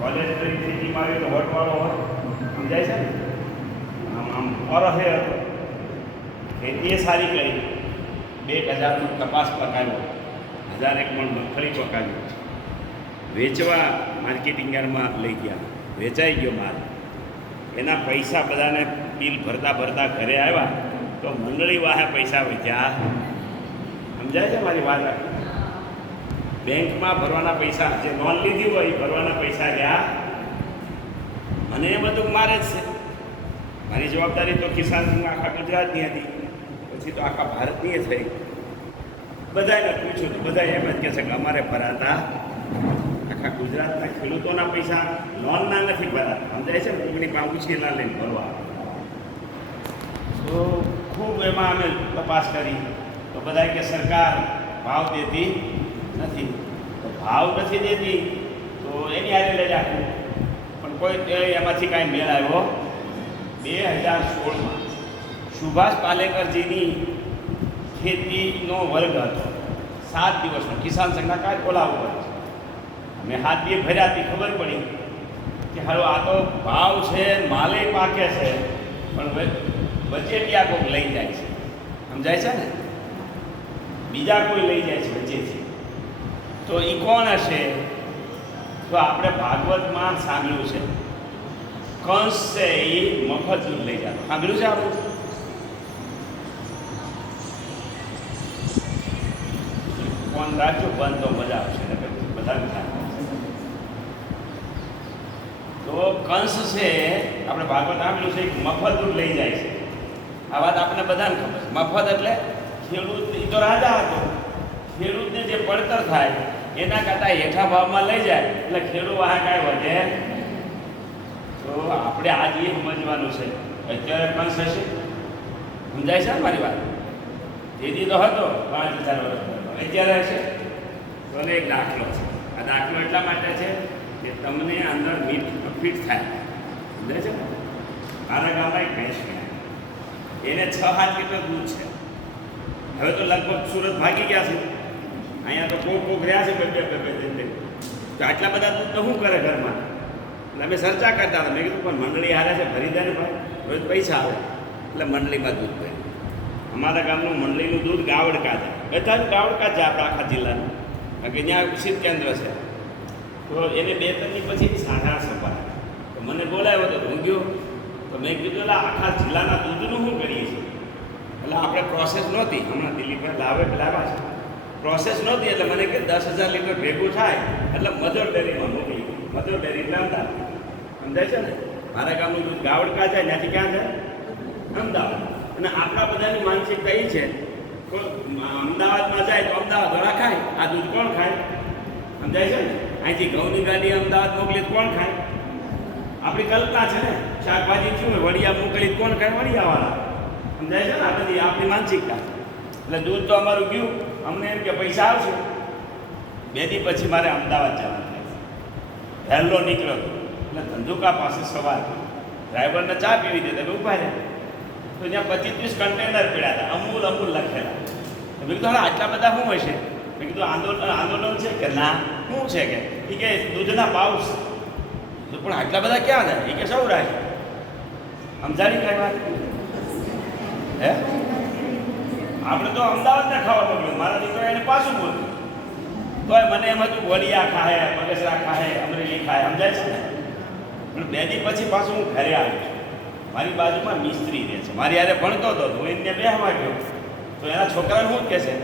college સિટીમાં આવ્યો તો હોટવાળો હોય સમજાય છે ને આમ અરહે હતો ખેતી સારી કરી 2000નો કપાસ પકાવ્યો 1001 મણ મગફળી પકાવ્યો વેચવા માર્કેટિંગ યાર્ડમાં લઈ ગયા વેચાઈ ગયો માલ એના પૈસા બધાને બિલ ભરતા ભરતા ઘરે આવ્યા તો મંડળી વાહે પૈસા વેચ્યા સમજાય છે મારી વાત બેંકમાં ભરવાના પૈસા જે લોન લીધી હોય એ ભરવાના પૈસા ગયા મને એ બધું મારે જ છે મારી જવાબદારી તો કિસાન આખા ગુજરાતની હતી પછી તો આખા ભારતની જ થઈ બધાને પૂછ્યું તો બધા એમ જ કહે છે કે અમારે ભરાતા આખા ગુજરાતના ખેડૂતોના પૈસા લોનના નથી ભરાતા સમજાય છે ને કોઈની પાસે ઉછીના લઈને ભરવા તો ખૂબ એમાં અમે તપાસ કરી તો બધા કે સરકાર ભાવ દેતી નથી તો ભાવ નથી દેતી તો એની હારે લઈ રાખવું પણ કોઈ એમાંથી કાંઈ મેળ આવ્યો 2016માં સુભાષ પાલેકરજીની ખેતીનો વર્ગ હતો 7 દિવસનો કિસાન સંઘના કાર્ય બોલાવવો પડે અમે હાથ બે ભર્યા હતી ખબર પડી કે હાલો આ તો ભાવ છે માલે પાકે છે પણ વચેટિયા કોઈક લઈ જાય છે સમજાય છે ને બીજા કોઈ લઈ જાય છે વચ્ચેથી તો એ કોણ હશે તો આપણે ભાગવતમાં સાંભળ્યું છે કંસ છે એ મફત દૂધ લઈ જતો સાંભળ્યું છે આપણે ફોન રાખજો બંધ તો મજા આવશે ને બધા તો કંસ છે આપણે ભાગવત સાંભળ્યું છે મફત દૂધ લઈ જાય છે આ વાત આપણે બધાને ખબર છે મફત એટલે ખેડૂત એ તો રાજા હતો ખેડૂતને જે પડતર થાય એના કરતાં હેઠા ભાવમાં લઈ જાય એટલે ખેડૂત વાહ કાંઈ વધે તો આપણે આજ એ સમજવાનું છે અત્યારે કંસ હશે સમજાય છે ને મારી વાત તેથી તો હતો 5000 વર્ષ અત્યારે હશે તો એક દાખલો છે આ દાખલો એટલા માટે છે કે તમને અંદર ફિટ થાય સમજાય છે મારા ગામમાં એક ભેંસ એને 6-7 લીટર દૂધ છે હવે તો લગભગ સુરત ભાગી ગયા છે અહીંયા તો કોક રહ્યા છે બે તો આટલા બધા દૂધ તો શું કરે ઘરમાં એટલે અમે ચર્ચા કરતા હતા મેં કીધું પણ મંડળી હારે છે ભરી દે ને ભાઈ રોજ પૈસા આવે એટલે મંડળીમાં દૂધ ભરી અમારા ગામનું મંડળીનું દૂધ ગાવડકા છે બધાનું ગાવડકા છે આપણા આખા જિલ્લાનું કારણ કે ત્યાં કૃષિ કેન્દ્ર છે તો એને 2-3 પછી સાંઠા સફાય તો મને બોલાવ્યો તો હું ગયો તો મેં કીધું એટલે આખા જિલ્લાના દૂધનું શું કરીએ છીએ એટલે આપણે પ્રોસેસ નહોતી હમણાં દિલ્હીમાં લાવ્યા છે પ્રોસેસ નહોતી એટલે મને કે 10,000 લીટર ભેગું થાય એટલે મધર ડેરીમાં મોકલી મધર ડેરી એટલે અમદાવાદ સમજાય છે ને મારા ગામનું દૂધ ગાવડકા જાય ત્યાંથી ક્યાં જાય અમદાવાદ અને આપણા બધાની માનસિકતા એ છે તો અમદાવાદમાં જાય તો અમદાવાદવાળા ખાય આ દૂધ કોણ ખાય સમજાય છે ને અહીંથી ઘઉંની ગાડી અમદાવાદ મોકલી કોણ ખાય આપણી કલ્પના છે ને શાકભાજી થયું હોય વડિયા મોકલી કોણ ખાય વડિયાવાળા સમજાય છે ને આ બધી આપણી માનસિકતા એટલે દૂધ તો અમારું ગયું અમને એમ કે પૈસા આવશે 2 દી પછી મારે અમદાવાદ જવાનું થાય વહેલો નીકળ્યો એટલે ધંધુકા પાસે સવાર ડ્રાઈવરને ચા પીવી દે તો ઊભા રહ્યા તો ત્યાં 25-30 કન્ટેનર પડ્યા હતા અમૂલ લખેલા તો મેં કીધું આટલા બધા શું હશે મેં કીધું આંદોલન છે કે ના શું છે કે એ કે દૂધના ભાવ તો પણ આટલા બધા ક્યાં થાય એ કે સૌરાષ્ટ્ર સમજાવી કઈ વાત હે આપણે તો અમદાવાદના ખાવા મોકલ્યું મારા દીકરો એને પાછું બોલ્યું તોય મને એમ હતું વડિયા ખાય બગસરા ખાય અમરેલી ખાય સમજાય છે ને પણ 2 દી પછી પાછું હું ઘરે આવ્યો છું મારી બાજુમાં મિસ્ત્રી રહે છે મારી યારે ભણતો હતો તો એને બેહવા ગયો તો એના છોકરાને શું કહે છે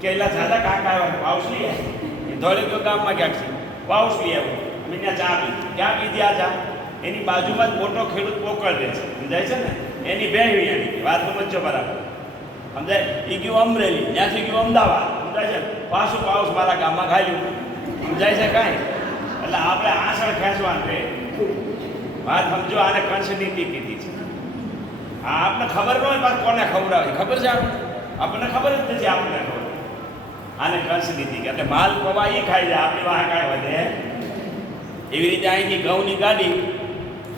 કે એલા દાદા કાકા આવ્યા પાઉસ લઈ એ દોડી ગયો ગામમાં ક્યાંક છે પાઉસ લઈ આવ્યો અમે ત્યાં ચા પી ક્યાં પીધી આ ચા એની બાજુમાં જ મોટો ખેડૂત પોકળ રહે છે સમજાય છે ને એની બેહવી એની વાત સમજો બરાબર સમજાય એ ગયું અમરેલી ત્યાંથી ગયું અમદાવાદ સમજાય છે પાછું પાઉસ મારા ગામમાં ખાયું સમજાય છે કાંઈ એટલે આપણે આસળ ખેંચવાનું રે વાત સમજો આને કંસ નીતિ કીધી છે આ આપણને ખબર ન હોય પણ કોને ખવડાવે ખબર છે આપણને ખબર જ નથી આપણને ખબર આને કંસ નીતિ એટલે માલ પવા એ ખાઈ જાય આપણી વાહ કાંઈ વધે એવી રીતે અહીંથી ઘઉંની ગાડી